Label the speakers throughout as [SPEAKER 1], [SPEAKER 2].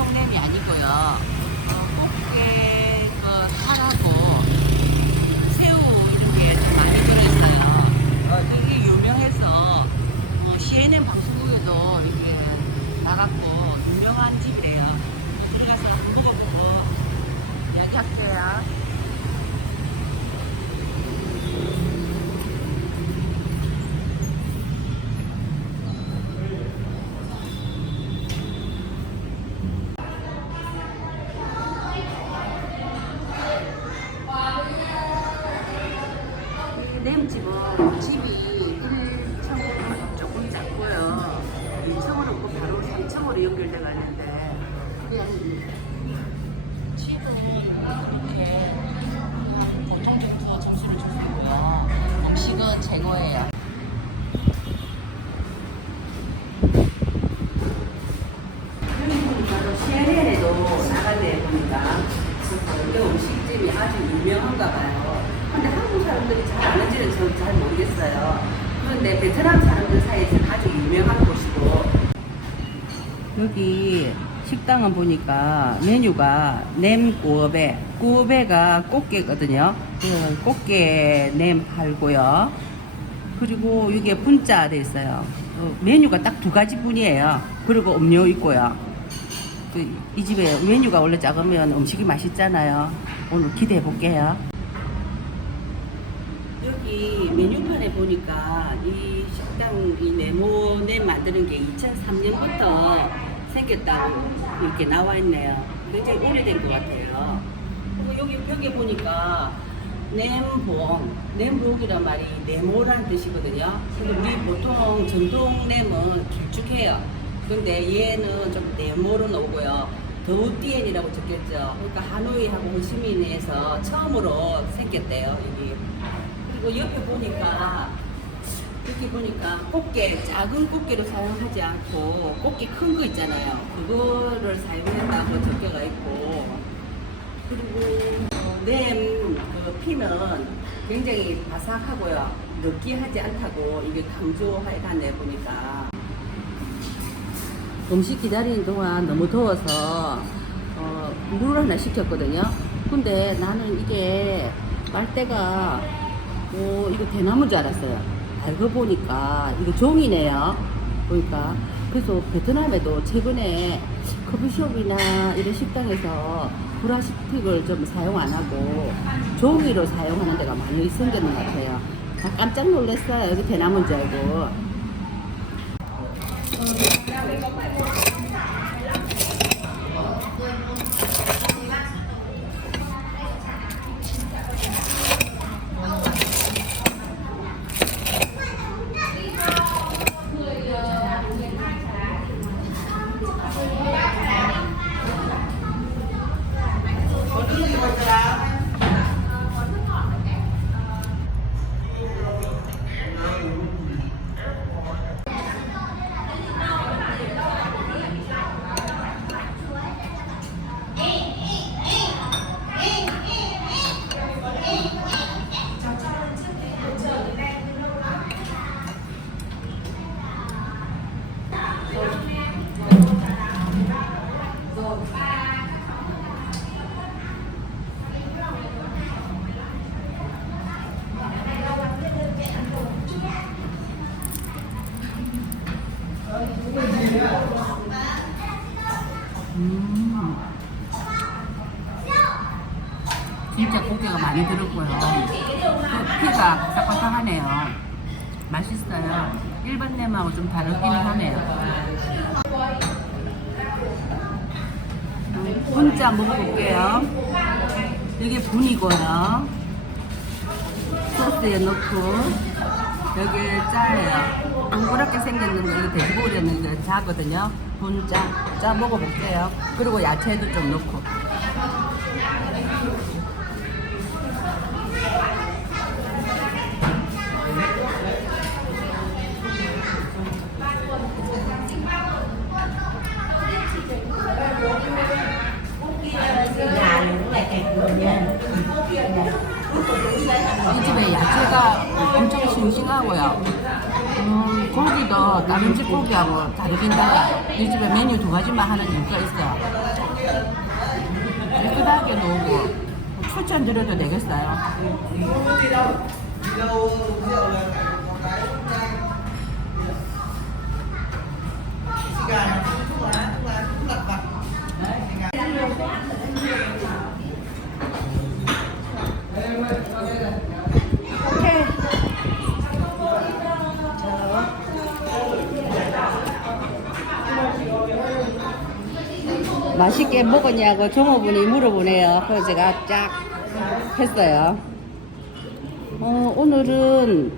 [SPEAKER 1] 성냄이 아니고요. 이 냄집은 집이 잘 모르겠어요. 그런데 베트남 사람들 사이에서 아주 유명한 곳이고 여기 식당은 보니까 메뉴가 냄 꾸어배 꾸어배가 꽃게거든요. 그 꽃게 냄 팔고요. 그리고 이게 분짜 돼 있어요. 어, 메뉴가 딱 두 가지 뿐이에요. 그리고 음료 있고요. 그, 이 집에 메뉴가 원래 작으면 음식이 맛있잖아요. 오늘 기대해 볼게요. 여기 메뉴판에 보니까 이 식당 이 네모네 만드는 게 2003년부터 생겼다고 이렇게 나와 있네요. 굉장히 오래된 것 같아요. 그리고 여기 벽에 보니까 냄봉, 냄봉이란 말이 네모란 뜻이거든요. 근데 우리 보통 전동 램은 길쭉해요. 근데 얘는 좀 네모로 나오고요. 더우띠엔이라고 적혔죠. 그러니까 하노이하고 호시민에서 처음으로 생겼대요. 여기. 그리고 옆에 보니까 여기 보니까 꽃게 작은 꽃게로 사용하지 않고 꽃게 큰 거 있잖아요. 그거를 사용했다고 적혀가 있고 그리고 냄 그 피는 굉장히 바삭하고요. 느끼하지 않다고 이게 강조해놨네 보니까. 음식 기다리는 동안 너무 더워서 어, 물 하나 시켰거든요. 근데 나는 이게 빨대가 어, 이거 대나무인 줄 알았어요. 알고 보니까 이거 종이네요. 보니까 그래서 베트남에도 최근에 커피숍이나 이런 식당에서 플라스틱을 좀 사용 안 하고 종이로 사용하는 데가 많이 생겼는 것 같아요. 아, 깜짝 놀랐어요. 여기 대나무인 줄 알고. 진짜 고기가 많이 들었고요. 또 피가 바삭바삭하네요. 맛있어요. 일반 냄하고 좀 다르긴 하네요. 음, 분짜 먹어볼게요. 이게 분이고요. 소스에 넣고 여기 짜예요. 동그랗게 생겼는데 돼지고기였는데 짜거든요. 분짜 짜 먹어볼게요. 그리고 야채도 좀 넣고. 이 집에 야채가 엄청 싱싱하고요. 음, 고기도 다른 집 고기하고 다르긴 달라요. 이 집에 메뉴 두 가지만 하는 이유가 있어요. 깨끗하게 놓고 추천드려도 되겠어요. 맛있게 먹었냐고 종업원이 물어보네요. 그래서 제가 쫙 했어요. 어, 오늘은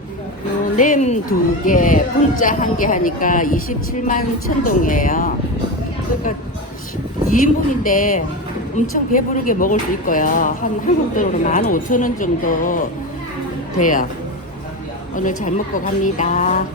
[SPEAKER 1] 어, 냄두 개, 분짜 한 개 하니까 27만 천동이에요. 그러니까 2인분인데 엄청 배부르게 먹을 수 있고요. 한 한국 돈으로 15,000원 정도 돼요. 오늘 잘 먹고 갑니다.